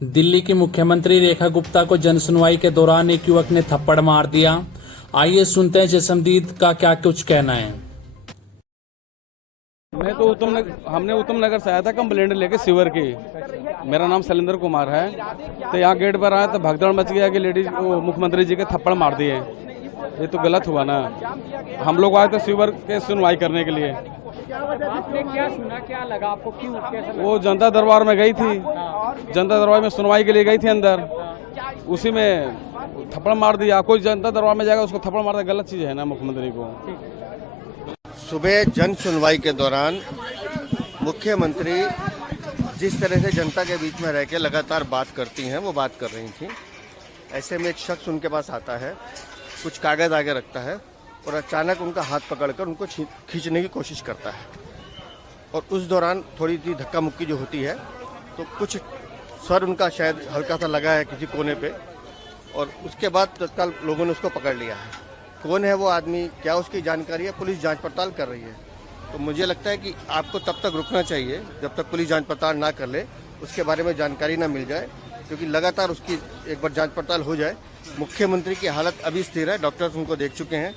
दिल्ली की मुख्यमंत्री रेखा गुप्ता को जनसुनवाई के दौरान एक युवक ने थप्पड़ मार दिया। आइए सुनते हैं जसमदीद का क्या कुछ कहना है। मैं तो हमने उत्तम नगर से आया था कंप्लेंट लेके सीवर की। मेरा नाम शैलेंद्र कुमार है। तो यहाँ गेट पर आया तो भगदड़ मच गया कि लेडीज मुख्यमंत्री जी के थप्पड़ मार दिए। ये तो गलत हुआ ना। हम लोग आए थे सीवर के सुनवाई करने के लिए। आपने क्या सुना, क्या लगा आपको, क्यों कैसा लगा? वो जनता दरबार में गई थी, जनता दरबार में सुनवाई के लिए गई थी अंदर, उसी में थप्पड़ मार दिया। कोई जनता दरबार में जाएगा उसको थप्पड़ मारना गलत चीज है ना मुख्यमंत्री को। सुबह जन सुनवाई के दौरान मुख्यमंत्री जिस तरह से जनता के बीच में रह के लगातार बात करती हैं वो बात कर रही थी। ऐसे में एक शख्स उनके पास आता है, कुछ कागज आगे रखता है और अचानक उनका हाथ पकड़कर उनको खींचने की कोशिश करता है। और उस दौरान थोड़ी सी धक्का मुक्की जो होती है तो कुछ सर उनका शायद हल्का सा लगा है किसी कोने पे, और उसके बाद तत्काल लोगों ने उसको पकड़ लिया है। कौन है वो आदमी, क्या उसकी जानकारी है, पुलिस जांच पड़ताल कर रही है। तो मुझे लगता है कि आपको तब तक रुकना चाहिए जब तक पुलिस जांच पड़ताल ना कर ले, उसके बारे में जानकारी ना मिल जाए, क्योंकि लगातार उसकी एक बार जांच पड़ताल हो जाए। मुख्यमंत्री की हालत अभी स्थिर है, डॉक्टर्स उनको देख चुके हैं।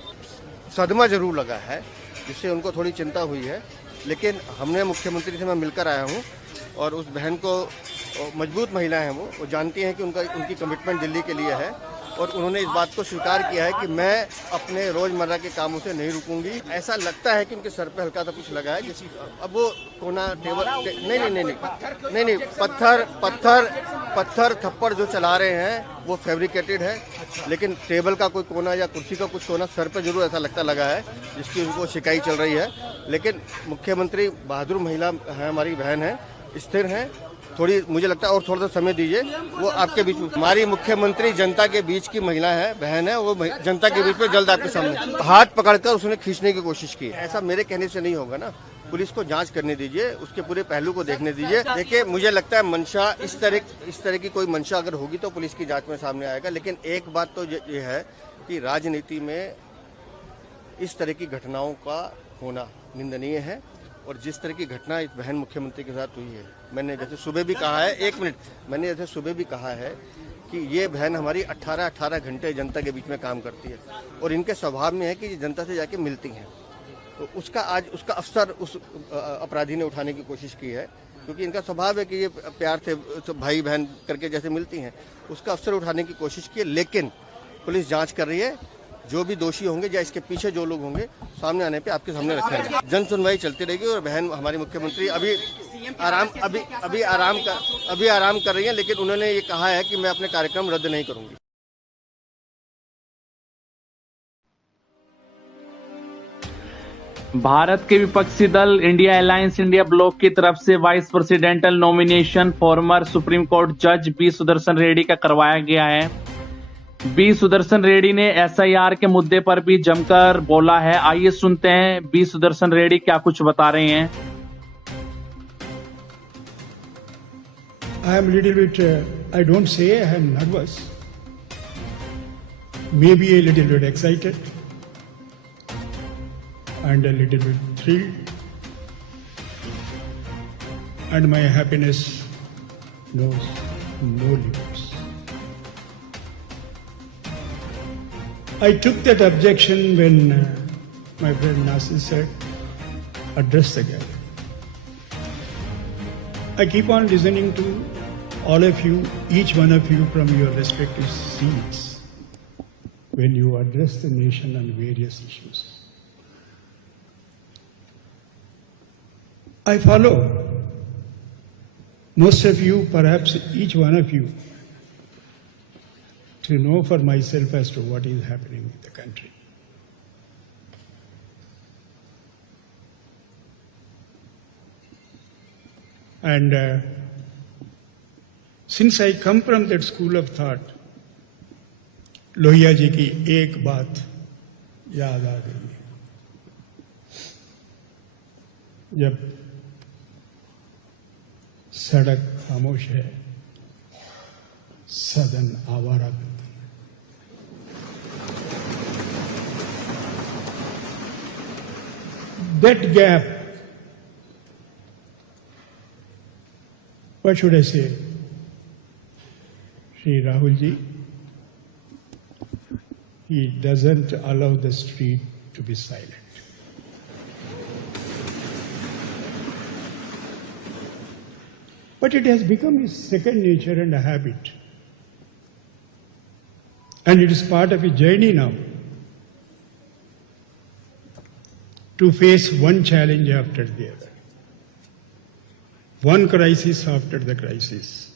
सदमा जरूर लगा है जिससे उनको थोड़ी चिंता हुई है, लेकिन हमने मुख्यमंत्री से मैं मिलकर आया हूँ और उस बहन को, मजबूत महिला है वो जानती हैं कि उनकी कमिटमेंट दिल्ली के लिए है, और उन्होंने इस बात को स्वीकार किया है कि मैं अपने रोजमर्रा के कामों से नहीं रुकूंगी। ऐसा लगता है कि उनके सर पे हल्का सा कुछ लगा है, जिस अब वो कोना टेबल नहीं, पत्थर थप्पड़ जो चला रहे हैं वो फैब्रिकेटेड है, लेकिन टेबल का कोई कोना या कुर्सी का कुछ कोना सर पे जरूर ऐसा लगता लगा है, जिसकी उनको शिकायत चल रही है। लेकिन मुख्यमंत्री बहादुर महिला है, हमारी बहन है, स्थिर है। थोड़ी मुझे लगता है और थोड़ा सा समय दीजिए, वो आपके बीच में, हमारी मुख्यमंत्री जनता के बीच की महिला है, बहन है, वो जनता के बीच में जल्द आपके सामने हाथ पकड़कर उसने खींचने की कोशिश की। ऐसा मेरे कहने से नहीं होगा ना, पुलिस को जांच करने दीजिए, उसके पूरे पहलू को देखने दीजिए। देखिए, मुझे लगता है मंशा इस तरह की कोई मंशा अगर होगी तो पुलिस की जांच में सामने आएगा। लेकिन एक बात तो ये है कि राजनीति में इस तरह की घटनाओं का होना निंदनीय है, और जिस तरह की घटना इस बहन मुख्यमंत्री के साथ हुई है, मैंने जैसे सुबह भी कहा है, मैंने जैसे सुबह भी कहा है कि ये बहन हमारी 18 घंटे जनता के बीच में काम करती है, और इनके स्वभाव में है कि जनता से जाके मिलती हैं। तो उसका अवसर उस अपराधी ने उठाने की कोशिश की है, क्योंकि इनका स्वभाव है कि ये प्यार से तो भाई बहन करके जैसे मिलती हैं, उसका अवसर उठाने की कोशिश की है। लेकिन पुलिस जांच कर रही है, जो भी दोषी होंगे या इसके पीछे जो लोग होंगे सामने आने पे आपके सामने रखेंगे। जन सुनवाई चलती रहेगी, और बहन हमारी मुख्यमंत्री अभी आराम कर रही है, लेकिन उन्होंने ये कहा है कि मैं अपने कार्यक्रम रद्द नहीं करूंगी। भारत के विपक्षी दल इंडिया अलायंस इंडिया ब्लॉक की तरफ से vice presidential nomination former supreme court जज बी सुदर्शन रेड्डी का करवाया गया है। बी सुदर्शन रेड्डी ने एसआईआर के मुद्दे पर भी जमकर बोला है। आइए सुनते हैं बी सुदर्शन रेड्डी क्या कुछ बता रहे हैं। I am a little bit, I don't say I am nervous, maybe a little bit excited and a little bit thrilled, and my happiness knows no limits. I took that objection when my friend Nasir said, address the gathering. I keep on listening to all of you, each one of you from your respective seats, when you address the nation on various issues. I follow most of you, perhaps each one of you, to know for myself as to what is happening in the country. And since I come from that school of thought, Lohia जी की एक बात याद आ गई है। जब सड़क खामोश है, सदन आवारा बनता है। That gap, what should I say? Shri Rahulji, he doesn't allow the street to be silent. But it has become his second nature and a habit. And it is part of his journey now to face one challenge after the other, one crisis after the crisis.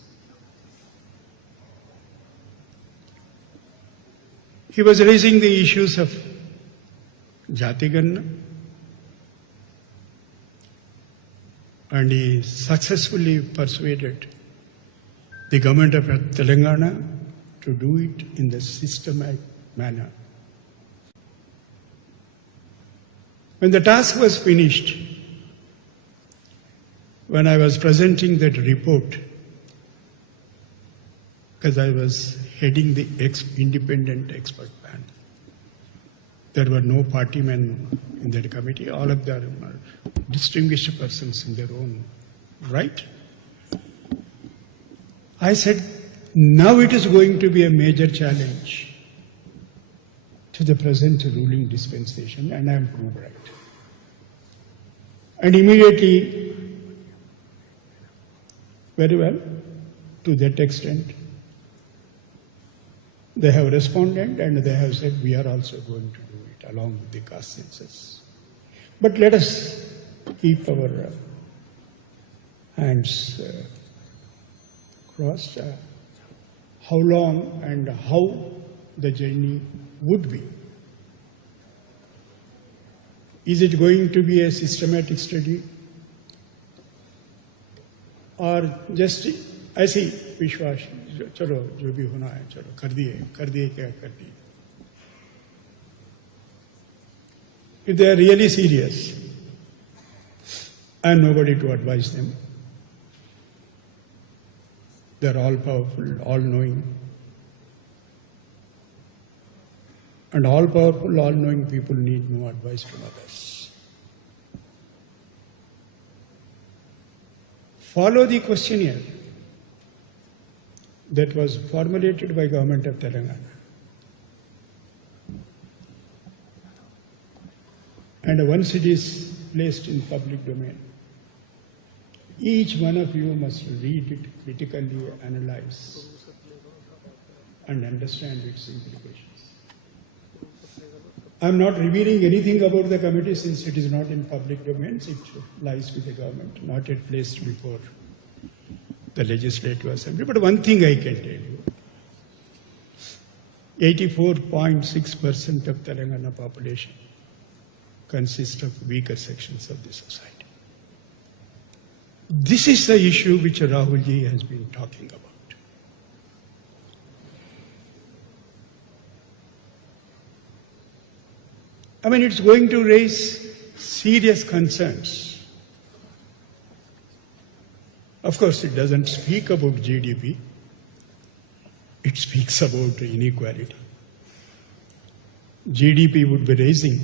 He was raising the issues of Jati Ganna, and he successfully persuaded the government of Telangana to do it in the systematic manner. When the task was finished, when I was presenting that report, because I was heading the independent expert panel, there were no party men in that committee. All of them are distinguished persons in their own right. I said, now it is going to be a major challenge to the present ruling dispensation, and I am proved right. And immediately, very well, to that extent, they have responded and they have said, we are also going to do it along with the caste census. But let us keep our hands crossed. How long and how the journey would be. Is it going to be a systematic study? Or just ऐसे ही विश्वास, चलो जो भी होना है चलो कर दिए क्या कर दिए. If they are really serious, I am nobody to advise them. They are all powerful, all knowing. And all powerful, all knowing people need no advice from others. Follow the questionnaire that was formulated by Government of Telangana. And once it is placed in public domain, each one of you must read it critically, analyze, and understand its implications. I am not revealing anything about the committee since it is not in public domains. It lies with the government, not yet placed before the Legislative Assembly. But one thing I can tell you, 84.6% of Telangana population consists of weaker sections of the society. This is the issue which Rahulji has been talking about. I mean, it's going to raise serious concerns. Of course, it doesn't speak about GDP. It speaks about inequality. GDP would be raising,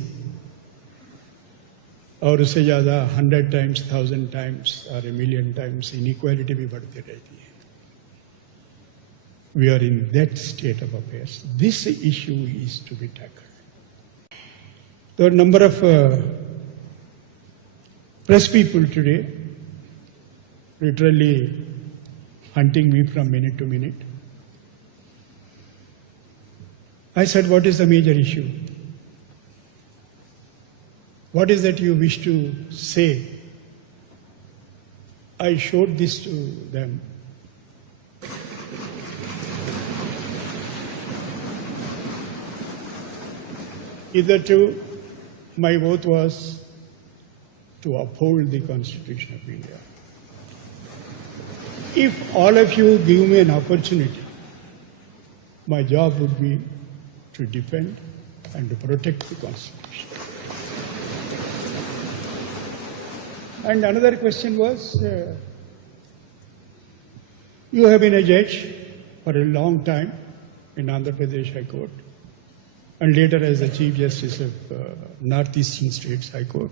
और उससे ज़्यादा 100 times, 1000 times, or 1,000,000 times inequality भी बढ़ती रहती है. We are in that state of affairs. This issue is to be tackled. There are a number of press people today literally hunting me from minute to minute. I said, what is the major issue? What is that you wish to say? I showed this to them. Hitherto, my vote was to uphold the Constitution of India. If all of you give me an opportunity, my job would be to defend and to protect the Constitution. And another question was, you have been a judge for a long time in Andhra Pradesh High Court, and later as the Chief Justice of Northeastern States High Court.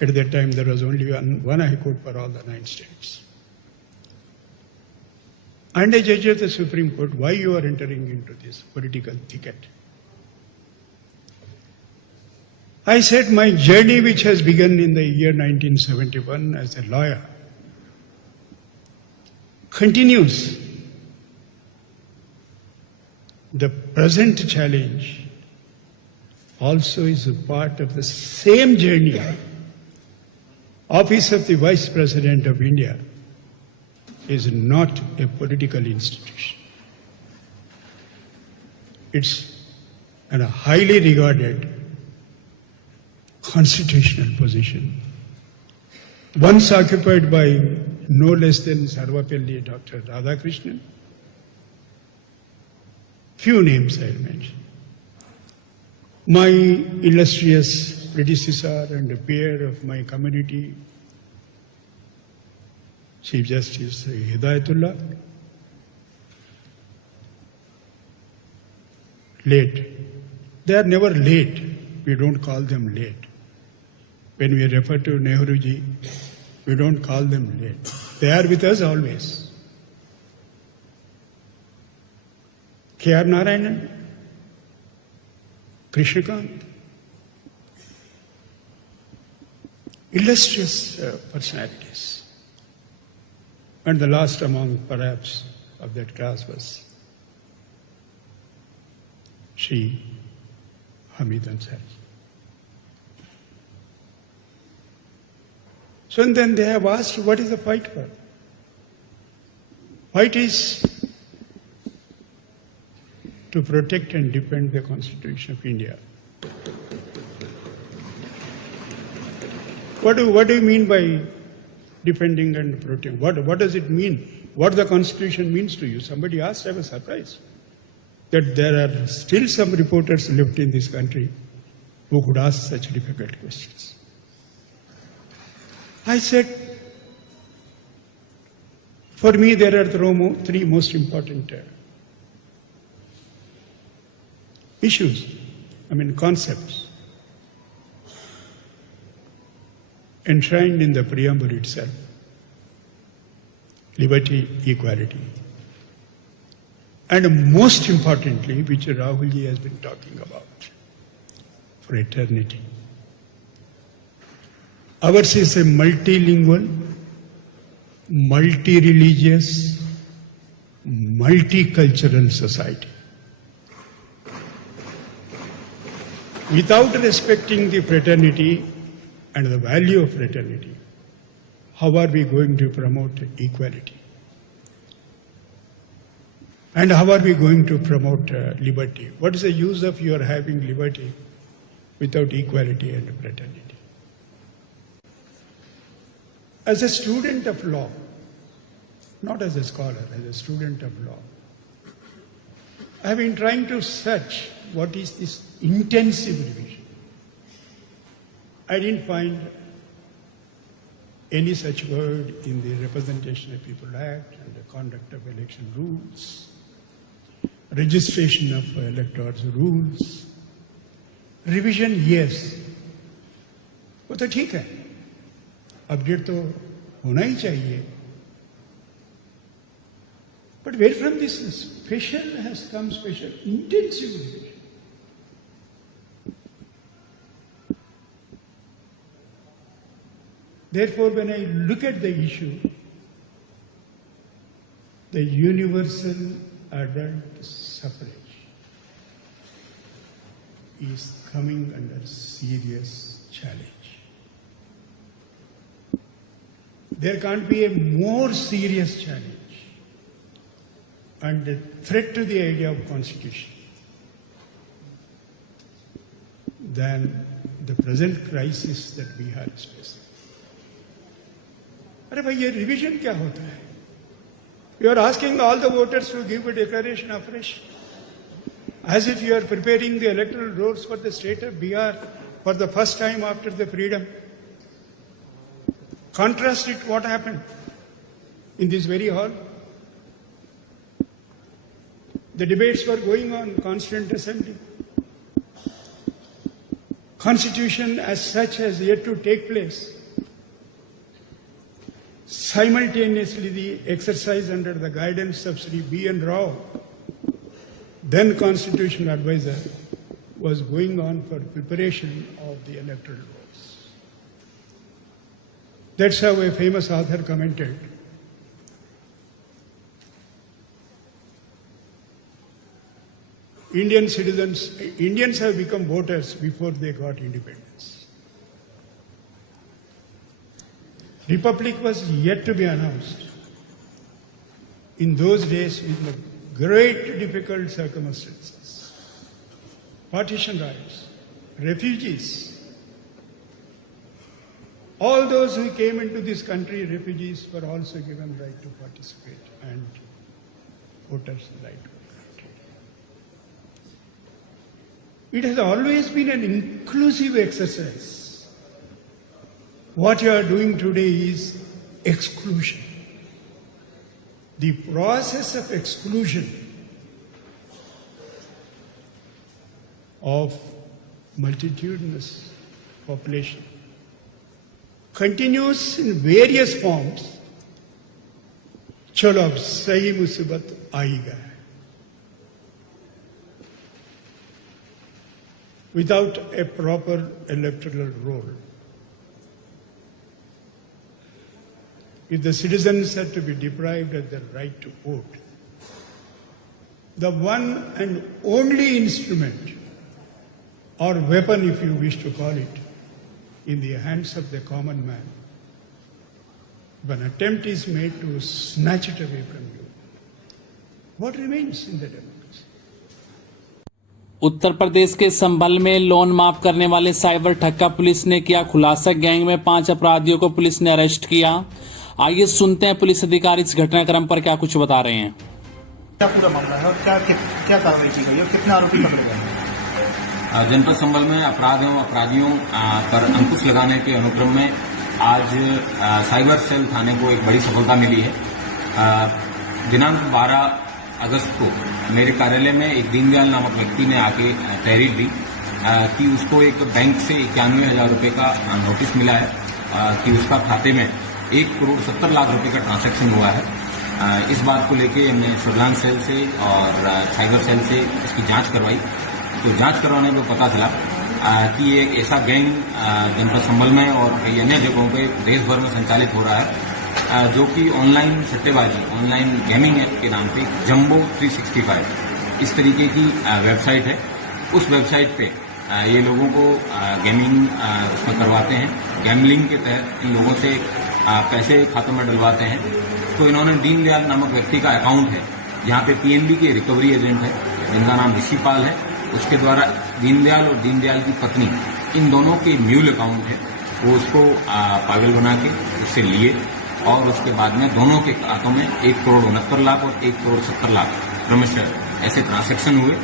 At that time, there was only one High Court for all the 9 states. and a judge of the Supreme Court, why you are entering into this political thicket? I said my journey, which has begun in the year 1971 as a lawyer, continues. The present challenge also is a part of the same journey. Office of the Vice President of India is not a political institution. It's a highly regarded constitutional position, once occupied by no less than Sarvapalli Dr. Radhakrishnan. Few names I'll mention. My illustrious predecessor and a peer of my community, Chief Justice Hidayatullah, late. They are never late. We don't call them late. When we refer to Nehruji, we don't call them late. They are with us always. K.R. Narayanan, Krishnakant, illustrious personalities. And the last among, perhaps, of that class was Shri Hamid Ansari. So and then they have asked, what is the fight for? Fight is to protect and defend the Constitution of India. What do you mean by defending and protecting? What does it mean? What the Constitution means to you? Somebody asked, I was surprised that there are still some reporters left in this country who could ask such difficult questions. I said, for me there are three most important issues, concepts, enshrined in the preamble itself: liberty, equality, and most importantly, which Rahulji has been talking about, fraternity. Ours is a multilingual, multi-religious, multicultural society. Without respecting the fraternity and the value of fraternity, how are we going to promote equality? And how are we going to promote liberty? What is the use of your having liberty without equality and fraternity? As a student of law, not as a scholar, as a student of law, I have been trying to search what is this intensive revision. I didn't find any such word in the Representation of People Act and the Conduct of Election Rules, registration of electors rules. Revision, yes, वो तो ठीक है, अपडेट तो होना ही चाहिए. But where from this special has come special, intensive revision? Therefore, when I look at the issue, the universal adult suffrage is coming under serious challenge. There can't be a more serious challenge and a threat to the idea of constitution than the present crisis that we are facing. अरे भाई ये रिविजन क्या होता है? You are asking all the voters to give a declaration afresh, as if you are preparing the electoral rolls for the state of Bihar for the first time after the freedom. Contrast it, what happened in this very hall. The debates were going on, Constituent Assembly. Constitution as such has yet to take place. Simultaneously, the exercise under the guidance of Sri B.N. Rao, then Constitutional Advisor, was going on for preparation of the electoral rolls. That's how a famous author commented, Indians have become voters before they got independence. Republic was yet to be announced. In those days, with great difficult circumstances, partition rights, refugees, all those who came into this country, refugees, were also given right to participate and voters' right to vote. It has always been an inclusive exercise. What you are doing today is exclusion. The process of exclusion of multitudinous population continues in various forms. चलो अब सही मुसीबत आएगा. Without a proper electoral roll, if the citizens are to be deprived of their right to vote, the one and only instrument or weapon, if you wish to call it, in the hands of the common man, when an attempt is made to snatch it away from you, what remains in the democracy? Uttar प्रदेश के संभल में लोन माफ करने वाले साइबर ठग्गा पुलिस ने किया खुलासा. गैंग में 5 अपराधियों को पुलिस ने अरेस्ट किया. आइए सुनते हैं पुलिस अधिकारी इस घटनाक्रम पर क्या कुछ बता रहे हैं. क्या पूरा मामला है और क्या कार्रवाई की गई और कितने आरोपी पकड़े गए? जनपद संभल में अपराधियों पर अंकुश लगाने के अनुक्रम में आज साइबर सेल थाने को एक बड़ी सफलता मिली है. दिनांक 12 अगस्त को मेरे कार्यालय में एक दीनदयाल नामक व्यक्ति ने आके तहरीर दी कि उसको एक बैंक से 91,000 रुपये का नोटिस मिला है कि उसका खाते में 1,70,00,000 रुपये का ट्रांसैक्शन हुआ है. इस बात को लेके हमने सर्विलांस सेल से और साइबर सेल से इसकी जांच करवाई. तो जांच करवाने में पता चला कि ये ऐसा गैंग जनपद संभल में और कई अन्य जगहों पे देश भर में संचालित हो रहा है, जो कि ऑनलाइन सट्टेबाजी, ऑनलाइन गेमिंग ऐप के नाम पे जंबो 365 इस तरीके की वेबसाइट है. उस वेबसाइट पे ये लोगों को गेमिंग उसमें करवाते हैं. गैमलिंग के तहत इन लोगों से पैसे खातों में डलवाते हैं. तो इन्होंने दीनदयाल नामक व्यक्ति का अकाउंट है, यहाँ पे पीएनबी के रिकवरी एजेंट है जिनका नाम ऋषिपाल है, उसके द्वारा दीनदयाल और दीनदयाल की पत्नी इन दोनों के म्यूल अकाउंट है, वो उसको पागल बना के उससे लिए और उसके बाद में दोनों के खातों में 1,69,00,000 और 1,70,00,000 क्रमशः ऐसे ट्रांसैक्शन हुए.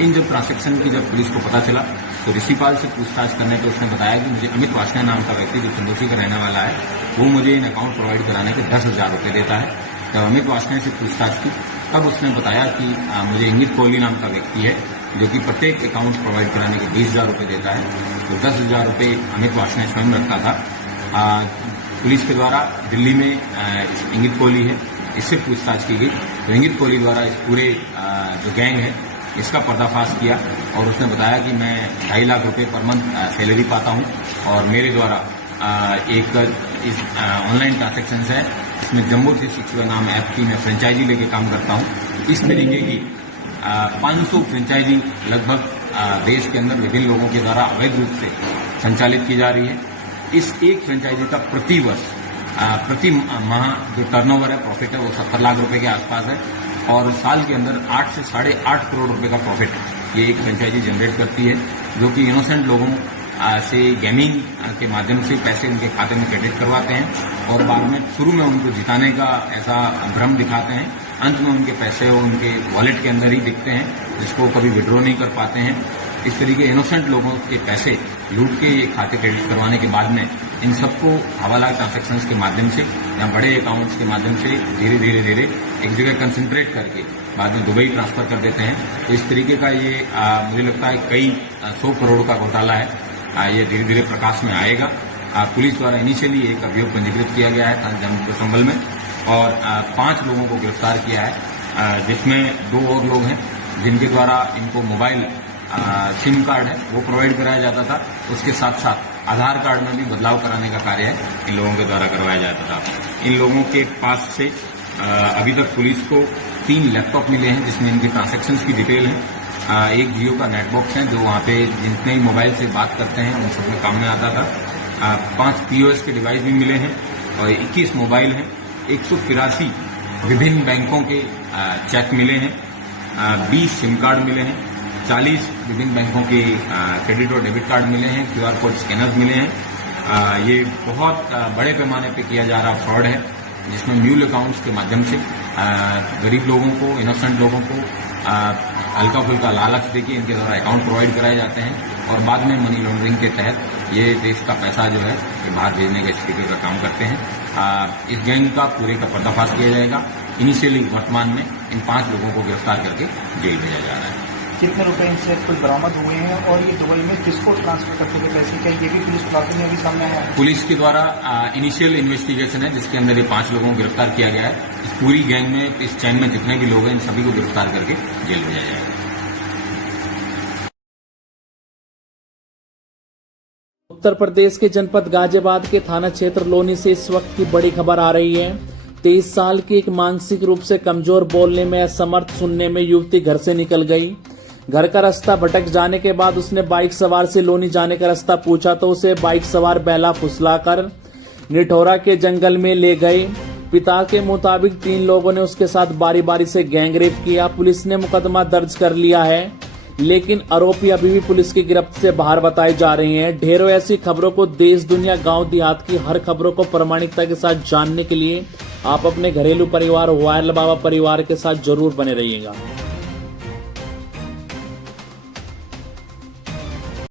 इन जब ट्रांसैक्शन की जब पुलिस को पता चला तो ऋषिपाल से पूछताछ करने पर उसने बताया कि मुझे अमित वासना नाम का व्यक्ति जो चंदोसी का रहने वाला है, वो मुझे इन अकाउंट प्रोवाइड कराने के 10,000 रुपये देता है. जब अमित वासना से पूछताछ की तब उसने बताया कि मुझे इंगित कोहली नाम का व्यक्ति है जो कि प्रत्येक अकाउंट प्रोवाइड कराने के 20,000 रुपये देता है. तो 10,000 रुपये अमित वासना स्वयं रखता था. पुलिस के द्वारा दिल्ली में इंगित कोहली है, इससे पूछताछ की गई तो इंगित कोहली द्वारा इस पूरे जो गैंग है इसका पर्दाफाश किया और उसने बताया कि मैं 2.5 लाख रुपये पर मंथ सैलरी पाता हूं और मेरे द्वारा एक इस ऑनलाइन ट्रांसैक्शन है, इसमें जंबो 365 नाम ऐप की मैं फ्रेंचाइजी लेके काम करता हूं. इस तरीके की 500 फ्रेंचाइजी लगभग देश के अंदर विभिन्न लोगों के द्वारा अवैध रूप से संचालित की जा रही है. इस एक फ्रेंचाइजी का प्रति माह जो टर्नओवर है, प्रॉफिट है, वो 70 लाख रुपए के आसपास है और साल के अंदर 8 से 8.5 करोड़ रुपए का प्रॉफिट ये एक फ्रेंचाइजी जनरेट करती है, जो कि इनोसेंट लोगों से गेमिंग के माध्यम से पैसे उनके खाते में क्रेडिट करवाते हैं और बाद में शुरू में उनको जिताने का ऐसा भ्रम दिखाते हैं, अंत में उनके पैसे वो उनके वॉलेट के अंदर ही दिखते हैं जिसको कभी विड्रॉ नहीं कर पाते हैं. इस तरीके इनोसेंट लोगों के पैसे लूट के ये खाते क्रेडिट करवाने के बाद में इन सबको हवाला ट्रांसैक्शंस के माध्यम से या बड़े अकाउंट्स के माध्यम से धीरे एक जगह कंसंट्रेट करके बाद में दुबई ट्रांसफर कर देते हैं. तो इस तरीके का ये मुझे लगता है कई 100 करोड़ का घोटाला है. ये धीरे प्रकाश में आएगा पुलिस द्वारा इनिशियली एक अभियोग पंजीकृत किया गया है थाना जमशेदपुर संभल में और 5 लोगों को गिरफ्तार किया है, जिसमें 2 और लोग हैं जिनके द्वारा इनको मोबाइल सिम कार्ड है वो प्रोवाइड कराया जाता था। उसके साथ साथ आधार कार्ड में भी बदलाव कराने का कार्य है इन लोगों के द्वारा करवाया जाता था। इन लोगों के पास से अभी तक पुलिस को 3 लैपटॉप मिले हैं जिसमें इनके ट्रांजैक्शंस की डिटेल है। एक जियो का नेटबॉक्स है जो वहाँ पे जितने ही मोबाइल से बात करते हैं उन सब में काम में आता था। 5 POS के डिवाइस भी मिले हैं और 21 मोबाइल हैं। 183 विभिन्न बैंकों के चेक मिले हैं। 20 सिम कार्ड मिले हैं। 40 विभिन्न बैंकों के क्रेडिट और डेबिट कार्ड मिले हैं। QR कोड स्कैनर मिले हैं। ये बहुत बड़े पैमाने पे किया जा रहा फ्रॉड है जिसमें म्यूल अकाउंट्स के माध्यम से गरीब लोगों को, इनोसेंट लोगों को हल्का फुल्का लालच देके इनके द्वारा अकाउंट प्रोवाइड कराए जाते हैं और बाद में मनी लॉन्ड्रिंग के तहत ये देश का पैसा जो है ये बाहर भेजने के स्थिति का काम करते हैं। इस गैंग का पूरे का पर्दाफाश किया जाएगा। इनिशियली वर्तमान में इन 5 लोगों को गिरफ्तार करके जेल भेजा जा रहा है। कितने रुपए इनसे कुछ बरामद हुए हैं और ये दुबई में किसको ट्रांसफर करते थे पैसे, क्या ये भी पुलिस खुलासे में अभी सामने आया है? पुलिस के द्वारा इनिशियल इन्वेस्टिगेशन है जिसके अंदर ये 5 लोगों को गिरफ्तार किया गया है। इस पूरी गैंग में, इस चैन में जितने भी लोग हैं इन सभी को गिरफ्तार करके जेल भेजा जाएगा। उत्तर प्रदेश के जनपद गाजियाबाद के थाना क्षेत्र लोनी से इस वक्त की बड़ी खबर आ रही है। 23 साल की एक मानसिक रूप से कमजोर, बोलने में असमर्थ, सुनने में युवती घर से निकल गई। घर का रास्ता भटक जाने के बाद उसने बाइक सवार से लोनी जाने का रास्ता पूछा तो उसे बाइक सवार बैला फुसलाकर निठौरा के जंगल में ले गए। पिता के मुताबिक 3 लोगों ने उसके साथ बारी बारी से गैंगरेप किया। पुलिस ने मुकदमा दर्ज कर लिया है लेकिन आरोपी अभी भी पुलिस की गिरफ्त से बाहर बताए जा रहे हैं। ढेरों ऐसी खबरों को, देश दुनिया गांव देहात की हर खबरों को प्रामाणिकता के साथ जानने के लिए आप अपने घरेलू परिवार वायरल बाबा परिवार के साथ जरूर बने रहिएगा।